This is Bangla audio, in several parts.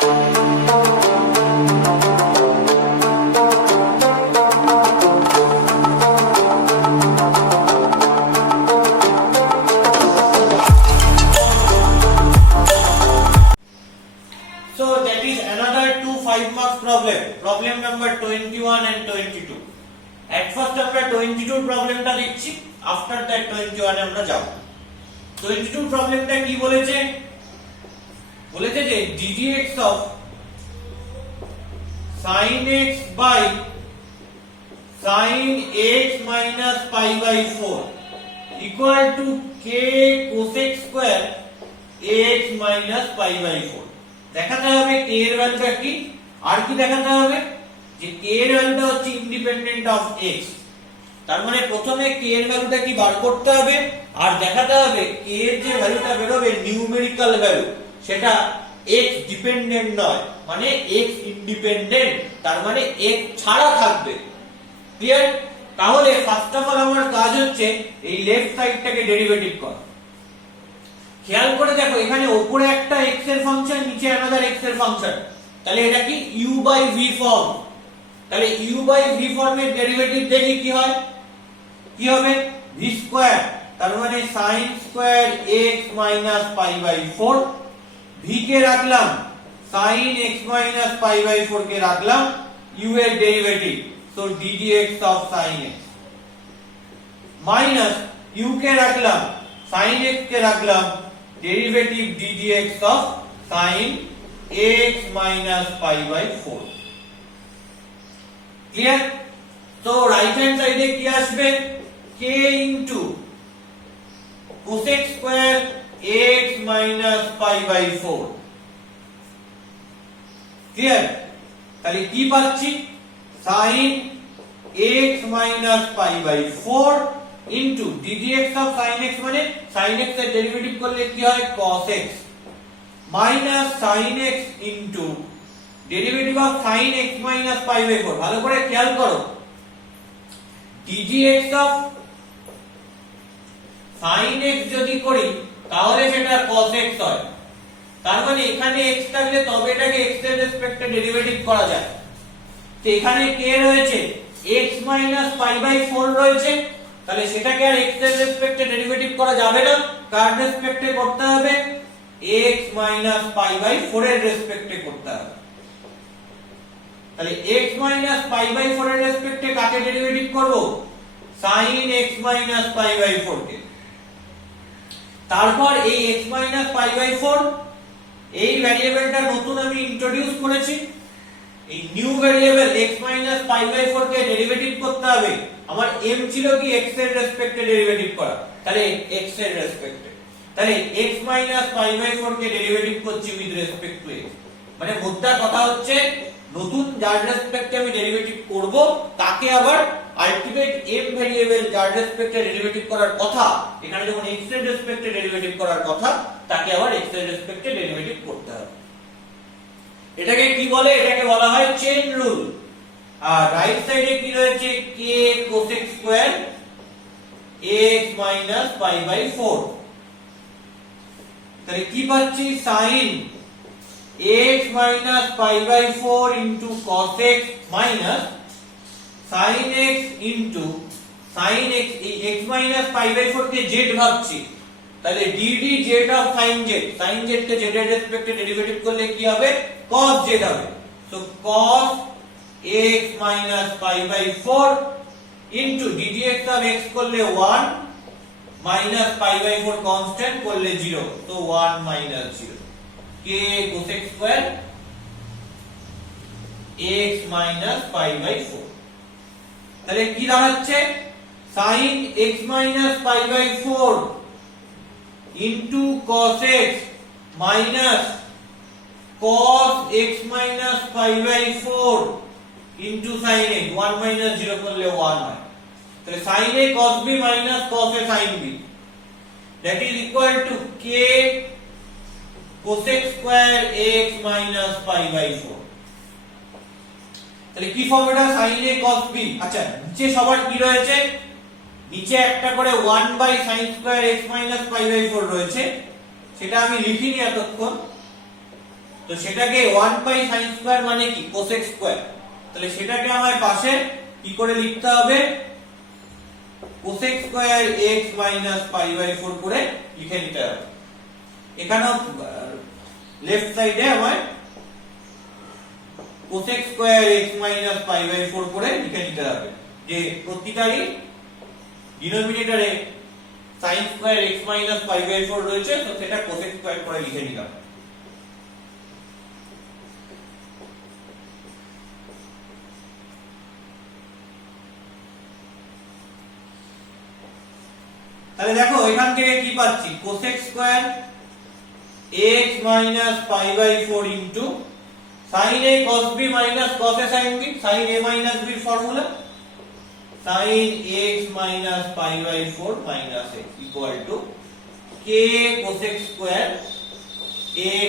So that is another two 5 marks problem number 21 and 22. At first আমরা 22 প্রবলেমটা দেখছি, আফটার দ্যাট 21 এ আমরা যাব। 22 প্রবলেমটা কি বলেছে? বলেছে যে ddx of sin x by sin x minus pi by 4 equal to k cos x square x minus pi by 4। দেখাতে হবে k এর ভ্যালুটা কি, আর কি দেখাতে হবে যে k এর ভ্যালুটা হচ্ছে ইন্ডিপেন্ডেন্ট অফ x। তার মানে প্রথমে k এর ভ্যালুটা কি বার করতে হবে, আর দেখাতে হবে k এর যে ভ্যালুটা বের হবে নিউমেরিক্যাল ভ্যালু, সেটা x ডিপেন্ডেন্ট নয়, মানে x ইন্ডিপেন্ডেন্ট, তার মানে x ছাড়া থাকবে। ক্লিয়ার? তাহলে ফার্স্ট অফ অল আমার কাজ হচ্ছে এই লেফট সাইডটাকে ডেরিভেটিভ করা। খেয়াল করে দেখো, এখানে উপরে একটা x এর ফাংশন, নিচে আলাদা x এর ফাংশন, তাহলে এটা কি u বাই v ফর্ম। তাহলে u বাই v ফর্মের ডেরিভেটিভ দেখি কি হয়, কি হবে v স্কয়ার, তার মানে sin square x minus pi by 4, v কে রাখলাম sin x minus pi by 4 কে রাখলাম u এর derivative, so ddx of sin x, minus u কে রাখলাম sin x কে রাখলাম derivative ddx of sin x minus pi by 4। Clear? তো রাইট হ্যান্ড সাইডে কি আসবে, k into cos x square x minus pi by 4। Clear? তাহলে কি পাচ্ছি, sin x minus pi by 4 into ddx of sin x, মানে sin x এর ডেরিভেটিভ করলে কি হয় cos x, minus sin x into derivative of sin x minus pi by 4। ভালো করে খেয়াল করো, ddx of sin x যদি করি তাহলে সেটা cos x হয়, তার মানে এখানে x থাকলে তবে এটাকে x এর রেসপেক্টে ডেরিভেটিভ করা যায়। তো এখানে k রয়েছে, x minus pi by 4 রয়েছে, তাহলে সেটাকে আর x এর রেসপেক্টে ডেরিভেটিভ করা যাবে না, কার রেসপেক্টে করতে হবে, x minus pi by 4 এর রেসপেক্টে করতে হবে। তাহলে x minus pi by 4 এর রেসপেক্টে কাকে ডেরিভেটিভ করব, sin x minus pi by 4 কে। তারপর এই x minus pi by 4 এই ভ্যারিয়েবলটা নতুন আমি ইন্ট্রোডিউস করেছি, এই new variable x minus pi by 4 K derivative করতে হবে। আমার m ছিল কি x এর রেসপেক্টে ডেরিভেটিভ করা, তাহলে x এর রেসপেক্টে, তাহলে x minus pi by 4 K derivative করছি উইথ রেসপেক্ট টু x। মানে মোদ্দা কথা হচ্ছে নতুন যার রেসপেক্টে আমি ডেরিভেটিভ করব তাকে আবার আলটিমেট m ভ্যারিয়েবল যার রেসপেক্টে ডেরিভেটিভ করার কথা, এখানে যখন x এর রেসপেক্টে ডেরিভেটিভ করার কথা, তাকে আবার x এর রেসপেক্টে ডেরিভেটিভ করতে হবে। এটাকে কি বলে, এটাকে বলা হয় চেইন রুল। আর রাইট সাইডে কি রয়েছে, k cos x square x minus pi by 4। তাহলে কি পাচ্ছি, sin x minus pi by 4 into cos x minus sin x into sin x, এই x minus pi by 4 K z ভাবছি, তাহলে dd z of sin z, sin z K z এর রেসপেক্টে ডেরিভেটিভ করলে কি হবে, cos z হবে। So cos x minus pi by 4 into ddx of x করলে 1 minus pi by 4 constant করলে 0, তো 1 minus 0, k cos x square x minus pi by 4। তাহলে কি দাঁড়াচ্ছে, sin x minus pi by 4 into cos x minus cos x minus pi by 4 into sin x, 1 minus 0 করলে 1 হয়, তাহলে sin a cos b minus cos a sin b, that is equal to k cos x square x minus pi by 4। তাহলে কি formula, sin a cos b। আচ্ছা, নিচে সবার কি রয়েছে, নিচে একটা করে 1 by sin square x minus pi by 4 রয়েছে, সেটা আমি লিখিনি এতক্ষণ। তো তো সেটাকে 1 বাই sin স্কয়ার মানে কি cosec স্কয়ার, তাহলে সেটাকে আমার পাশে কি করে লিখতে হবে cosec square x minus pi by 4 করে লিখে নিতে হবে। এখানেও লেফট সাইডে আমার cosec square x minus pi by 4 করে লিখে নিতে হবে, যে প্রতিটারই ডিনোমিনেটরে sin square x minus pi by 4 রয়েছে, তো সেটা cosec স্কয়ার করে লিখে নিলাম। তাহলে দেখো এখান থেকে কি পাচ্ছি cosec square x minus pi by 4 into sin a cos b minus cos a sin b, sin a minus b formula sin x minus pi by 4 minus x equal to k cosec square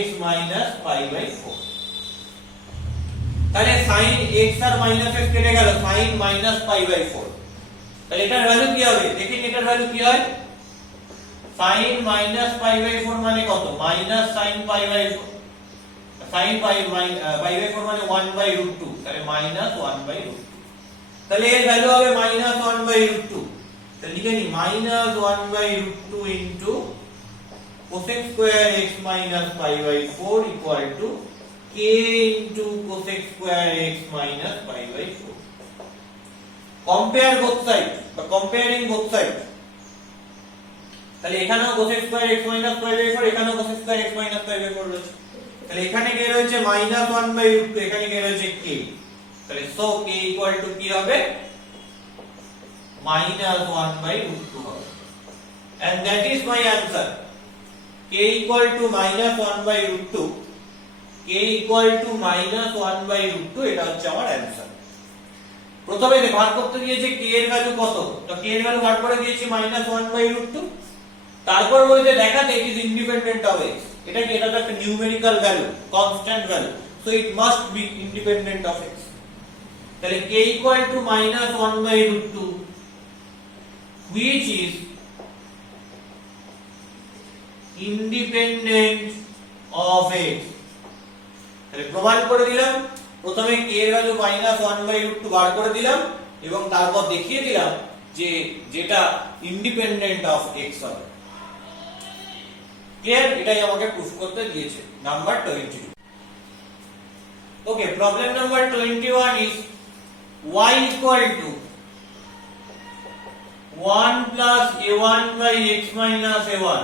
x minus pi by 4। তাহলে sin x আর minus x কেটে গেল, sin minus pi by 4, তাহলে এটার ভ্যালু কি হবে দেখেন, এটার ভ্যালু কি হয় sin minus pi by 4 মানে কত minus sin pi by 4, sin pi by 4 মানে 1 by root 2, তাহলে minus 1 by root 2, তাহলে এর ভ্যালু হবে minus 1 by root 2, তাহলে লিখে নি minus 1 by root 2 into cosec square x minus pi by 4 equal to k into cosec square x minus pi by 4। compare both sides বা comparing both sides, তাহলে এখানেও cosec square x minus pi by 4, এখানেও cosec square x minus pi by 4 রয়েছে, তাহলে এখানে কে রয়েছে minus 1 by root 2, এখানে কে রয়েছে k, তাহলে so k equal to কি হবে minus 1 by root 2 হবে, and that is my answer, k equal to minus 1 by root 2, k equal to minus 1 by root 2, এটা হচ্ছে আমার অ্যানসার। প্রথমে ভাগ করতে দিয়েছে k এর ভ্যালু কত, তো k এর ভ্যালু ভাগ করে দিয়েছি minus 1 by root 2, তারপর বলতে দেখাতে it is independent of x, এটা কি এটা তো একটা numerical value constant value, so it must be independent of x, তাহলে k equal to minus 1 by root 2 which is independent of x, তাহলে প্রমাণ করে দিলাম, প্রথমে k এর ভ্যালু minus 1 by root 2 বার করে দিলাম এবং তারপর দেখিয়ে দিলাম যে যেটা ইন্ডিপেন্ডেন্ট অফ x হবে। ক্লিয়ার? এটাই আমাকে প্রুফ করতে দিয়েছে number 22। Okay, problem number 21 is y equal to 1 plus a1 by x minus a1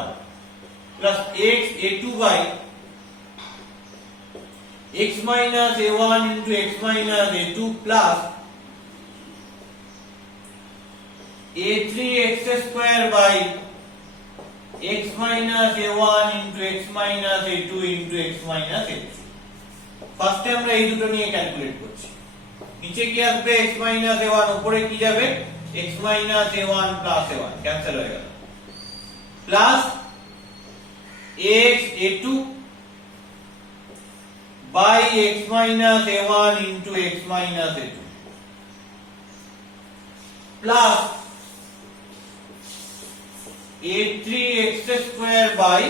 plus x a2 by x minus a1 into x minus a2 plus a3 x square by x minus a1 into x minus a2 into x minus a3। ফার্স্টে আমরা এই দুটো নিয়ে ক্যালকুলেট করছি, নিচে কি আসবে x minus a1, উপরে কি যাবে x minus a1 plus a1 cancel হয়ে গেল, plus x a2 by x minus a1 into x minus a2 plus a3 x square by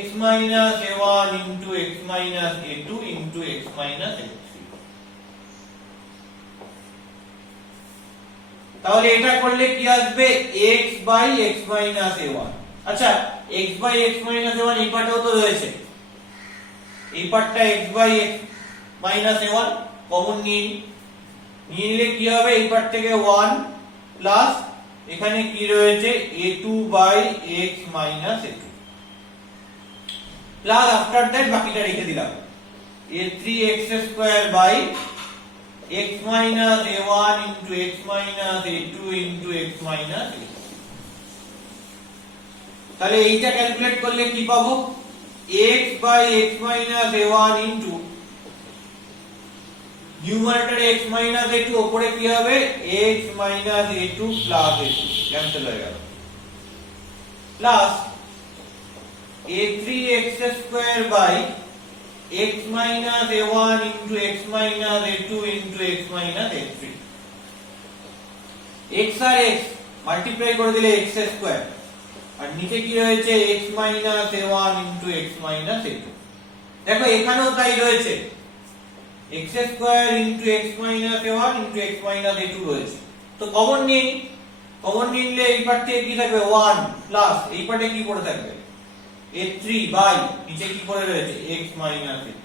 x minus a1 into x minus a2 into x minus a3। তাহলে এটা করলে কি আসবে x by x minus a1, আচ্ছা x by x minus a1 এই পার্টেও তো রয়েছে, এই পার্টটা x by x minus a1 common নিয়ে নিলে কি হবে এই পার্ট থেকে 1 প্লাস এখানে কি রয়েছে a2 by x minus a2 plus after that বাকিটা রেখে দিলাম a3 x square by x minus a1 into x minus a2 into x minus a2। তাহলে এইটা ক্যালকুলেট করলে কি পাবো x by x minus a1 into numerator x minus a2, উপরে কি হবে x minus a2 plus a2 cancel হয়ে গেল, plus a3 x square by x minus a1 into x minus a2 into x minus a3। x R x multiply করে দিলে x স্কয়ার, আর নিচে কি রয়েছে x minus a1 into x minus a2 দেখো এখানেও তাই রয়েছে, x square into x minus a1 into x minus a2 রয়েছে। তো কমন নিই, কমন নিলে এই পার্ট থেকে কি থাকবে 1 প্লাস এই পার্টে কি পড়ে থাকবে a3 বাই নিচে কি পড়ে রয়েছে x মাইনাস a3।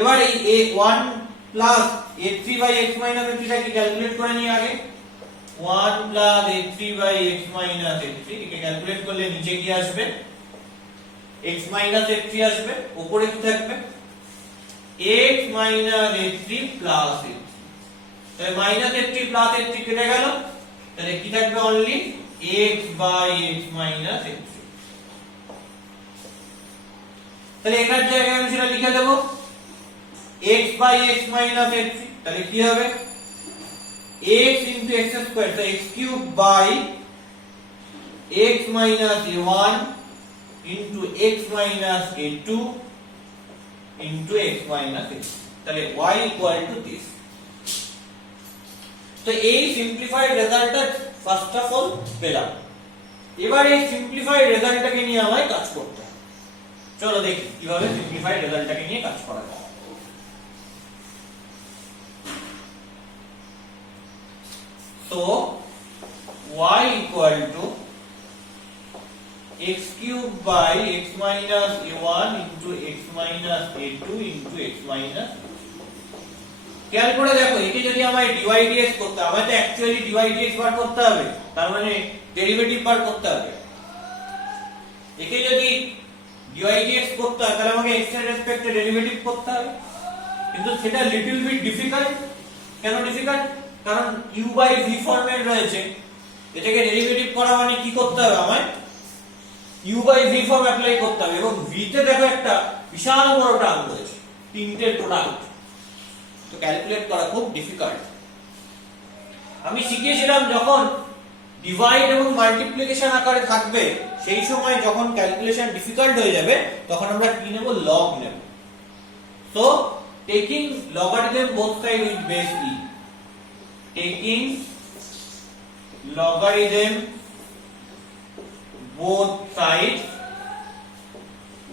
এবার এই a1 plus a3 by x minus a3 টা কি ক্যালকুলেট করে নিই আগে। 1 plus a3 by x minus a3 একে ক্যালকুলেট করলে নিচে কি আসবে x মাইনাস a3 আসবে, উপরে কি থাকবে x minus a3 plus a3। তাহলে মাইনাস a3 প্লাস a3 কেটে গেল, তাহলে কি থাকবে only x by x minus a3। তাহলে এটার জায়গায় আমি সেটা লিখে দেব x by x minus a3। তাহলে কি হবে x into x square, so x cube by x minus a1 into x minus a2 into x minus a3। তাহলে y equal to this। তো এই সিম্পলিফাইড রেজাল্টটা ফার্স্ট অফ অল পেলাম। এবার এই সিম্পলিফাইড রেজাল্টটাকে নিয়ে আমায় কাজ করতে হবে। চলো দেখি কিভাবে সিম্পলিফাইড রেজাল্টটাকে নিয়ে কাজ করা যায়। So y equal to x cube by x minus a1 into x minus a2 into x minus। খেয়াল করে দেখো একে যদি আমায় dy dx করতে হবে, আমায় তো অ্যাকচুয়ালি dy dx বার করতে হবে, তার মানে ডেরিভেটিভ বার করতে হবে। একে যদি dy dx করতে হয় তাহলে আমাকে x এর রেসপেক্টে ডেরিভেটিভ করতে হবে, কিন্তু সেটা লিটল বিট ডিফিকাল্ট। কেন ডিফিকাল্ট? কারণ u বাই v ফর্মেট রয়েছে, এটাকে ডেরিভেটিভ করা মানে কি করতে হবে আমায় u by v form apply করতে হবে, এবং v তে দেখো একটা বিশাল বড় টার্ম রয়েছে, তিনটে প্রোডাক্ট, তো ক্যালকুলেট করা খুব ডিফিকাল্ট। আমি শিখিয়েছিলাম যখন ডিভাইড এবং মাল্টিপ্লিকেশন আকারে থাকবে সেই সময় যখন ক্যালকুলেশন ডিফিকাল্ট হয়ে যাবে তখন আমরা কি নেব লগ নেব। So taking logarithm both side with base e, taking logarithm both sides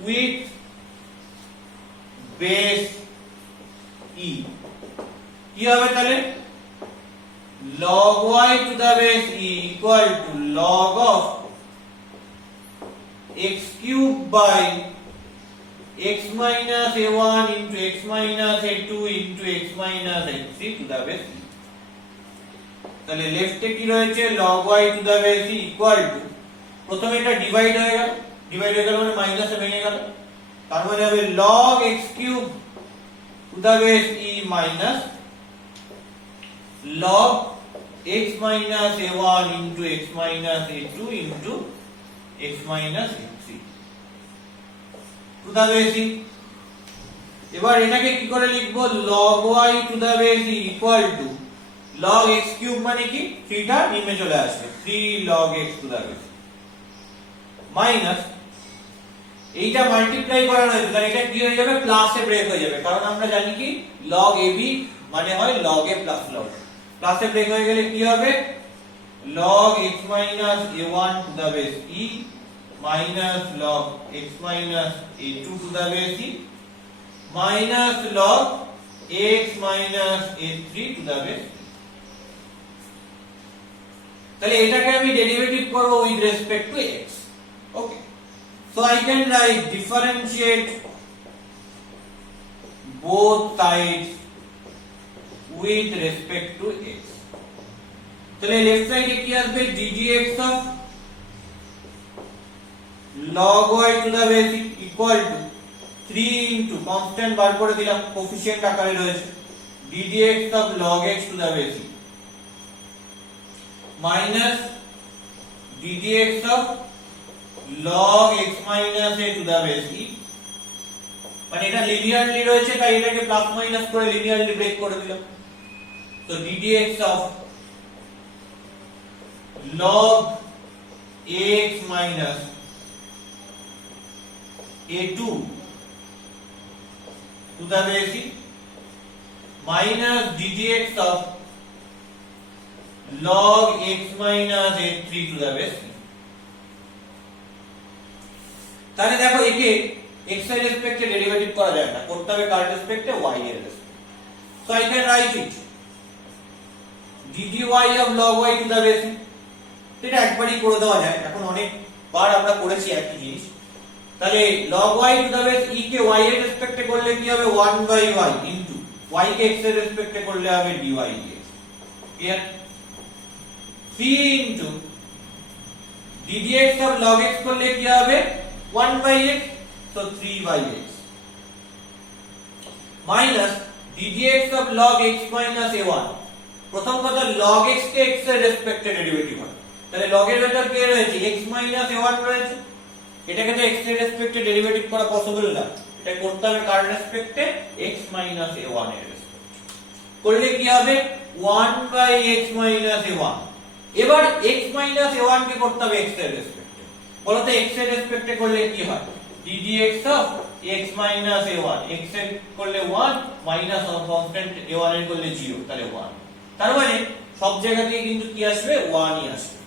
with base e কি হবে তাহলে log y to the base e equal to log of x cube by x minus a1 into x minus a2 into x minus a3 to the base e। তাহলে লেফটে কি রয়েছে log y to the base e equal to, প্রথমে এটা ডিভাইড হয়ে গেল মানে মাইনাসে ভেঙে গেল, তার মানে হবে log x cube to the base e minus log x minus a1 into x minus a2 into x minus a3 to the base e। এবার এটাকে কি করে লিখবো log y to the base e equal to log x cube মানে কি 3 টা নিচে চলে আসবে 3 log x to the base minus এইটা মাল্টিপ্লাই করা হয়েছে, তাহলে এটা কি হয়ে যাবে প্লাসে ব্রেক হয়ে যাবে, কারণ আমরা জানি কি log ab মানে হয় log a plus log। প্লাসে ব্রেক হয়ে গেলে কি হবে log x minus a1 to the base e minus log x minus a2 to the base e minus log x minus a3 to the base e। তাহলে এটাকে আমি ডেরিভেটিভ করব with respect to x। Okay, so I can right differentiate both sides with respect to x। তাহলে লেফট সাইডে কি আসবে ddx of log y to the base equal to 3 into constant বার করে দিলাম কোফিশিয়েন্ট আকারে রয়েছে ddx of log x to the base minus ddx of log x minus a to the base e, মানে এটা লিনিয়ারলি রয়েছে তাই এটাকে প্লাস মাইনাস করে লিনিয়ারলি ব্রেক করে দিলাম। তো ddx of log x minus a2 to the base e minus ddx of log x minus a3 to the base e। তাহলে দেখো একে x এর রেসপেক্টে ডেরিভেটিভ করা যায় না, করতে হবে কার রেসপেক্টে, y এর রেসপেক্টে। So I can write it ddy of log y to the base e। এটা একবারই করে দেওয়া যায়, এখন অনেকবার আমরা করেছি একই জিনিস। তাহলে log y to the base e K y এর রেসপেক্টে করলে কি হবে 1/y ইনটু y কে x এর রেসপেক্টে করলে হবে dy dx। Clear? c into ddx of log x করলে কি হবে 1/x, so 3/x minus ddx of log x minus a1। প্রথম কথা log x কে x এর রেসপেক্টে ডেরিভেটিভ হয়, তাহলে log এর ভেতর কি রয়েছে x minus a1 রয়েছে, এটাকে তো x এর রেসপেক্টে ডেরিভেটিভ করা পসিবল না, এটা করতে হবে কার রেসপেক্টে, x minus a1 এর রেসপেক্টে। করলে কি হবে 1/x minus a1। এবার x minus a1 কে করতে হবে x এর রেসপেক্টে, বলো তো x এর রেসপেক্টে করলে কি হয়, ddx of x minus a1, x এর করলে 1 মাইনাস কনস্ট্যান্ট a1 এর করলে 0, তাহলে 1। তার মানে সব জায়গাতেই কিন্তু কি আসবে 1 ই আসবে,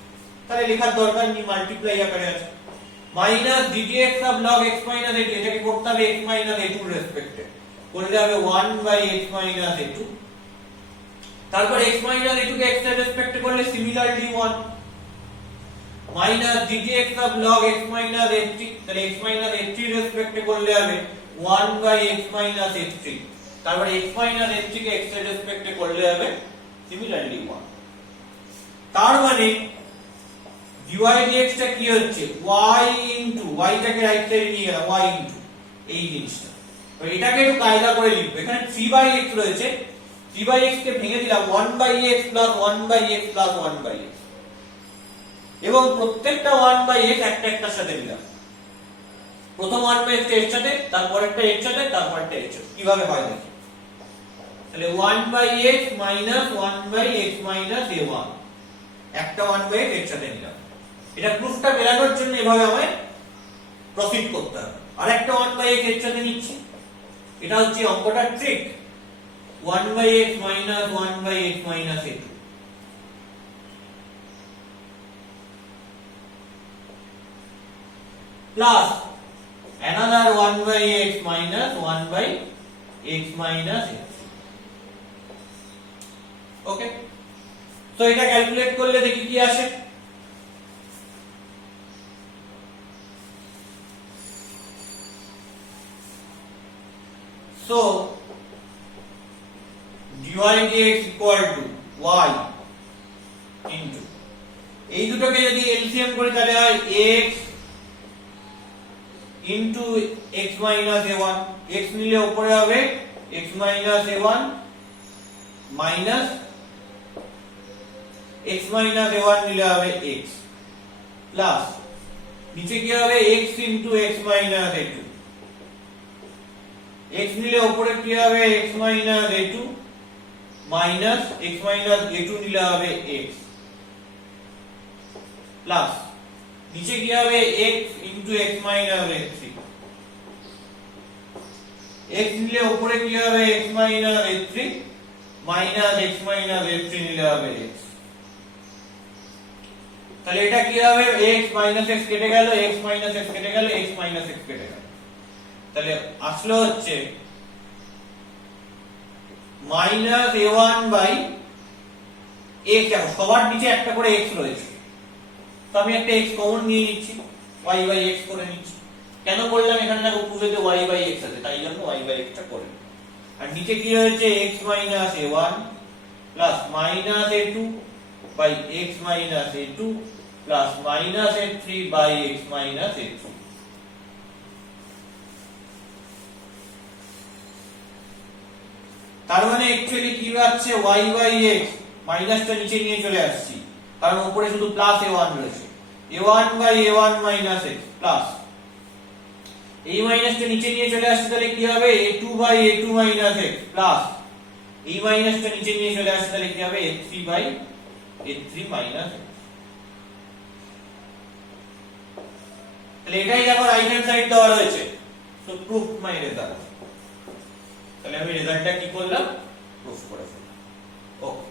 তাহলে লেখার দরকার নেই, মাল্টিপ্লাই আকারে আছে। Minus ddx of log x minus a2, এটাকে করতে হবে x minus a2 এর রেসপেক্টে, করলে হবে 1/x minus a2। তারপর x minus a2 কে x এর রেসপেক্টে করলে similarly 1 minus ddx of log x minus a3, তাহলে x minus a3 এর রেসপেক্টে করলে হবে 1/x minus a3। তারপর x minus a3 কে x এর রেসপেক্টে করলে হবে সিমিলারলি 1। তার মানে dy dx টা কি হচ্ছে y ইনটু y টাকে রাইট সাইডে নিয়ে গেলাম y ইনটু এই জিনিসটা, তো এটাকে একটু কায়দা করে লিখব। এখানে 3/x রয়েছে, 3/x কে ভেঙে দিলাম 1/x plus 1/x plus 1/x, এবং প্রত্যেকটা 1/x একটা একটার সাথে দিলাম। প্রথম 1/x এর সাথে, তারপরেরটা এর সাথে, তারপরেরটা এর সাথে, কিভাবে হয় দেখি। তাহলে 1/x minus 1/x minus a1, একটা 1/x এর সাথে নিলাম। এটা প্রুফটা বেরানোর জন্য এভাবে আমায় প্রসিড করতে হবে। আরেকটা 1/x এর সাথে নিচ্ছি, এটা হচ্ছে অঙ্কটার trick. 1/x minus 1/x minus a2, plus another 1/x minus 1/x minus a3। ওকে, তো এটা ক্যালকুলেট করলে দেখি কি আসে। So dy dx equal to y into, এই দুটোকে যদি এলসিএম করি তাহলে হয় x into x minus a1, x নিলে উপরে হবে x minus a1 minus x minus a1 নিলে হবে x, প্লাস নিচে কি হবে x into x minus a2, x নিলে উপরে কি হবে x minus a2 minus x minus a2 নিলে হবে x, প্লাস নিচে কি হবে x into x minus a3, x নিলে উপরে কি হবে x minus a3 minus x minus a3 নিলে হবে x। তাহলে এটা কি হবে x minus x কেটে গেল, x minus x কেটে গেল, x minus x কেটে গেল, তাহলে আসলো হচ্ছে minus a1 by x। সবার নিচে একটা করে x রয়েছে, তো আমি একটা x কমন নিয়ে নিচ্ছি, y by x করে নিচ্ছি। কেন করলাম, এখানে দেখো পুরোতে y by x আছে, তাই জন্য y by x টা করে। আর নিচে কি রয়েছে x minus a1 plus minus a2 by x minus a2 plus minus a3 by x minus a3। তার মানে অ্যাকচুয়ালি কি হচ্ছে y by x মাইনাসটা নিচে নিয়ে চলে আসছি, কারণ উপরে শুধু প্লাস a1 রয়েছে, a1 by a1 minus x plus এই মাইনাসটা নিচে নিয়ে চলে আসছে, তাহলে কি হবে a2 by a2 minus x plus এই মাইনাসটা নিচে নিয়ে চলে আসছে, তাহলে কি হবে a3 by a3 minus x। তাহলে এটাই দেখো রাইট হ্যান্ড সাইড দেওয়া রয়েছে, সো প্রুফ মাই রেজাল্ট। তাহলে আমি রেজাল্টটা কি করলাম, প্রুফ করে ফেললাম। ওকে।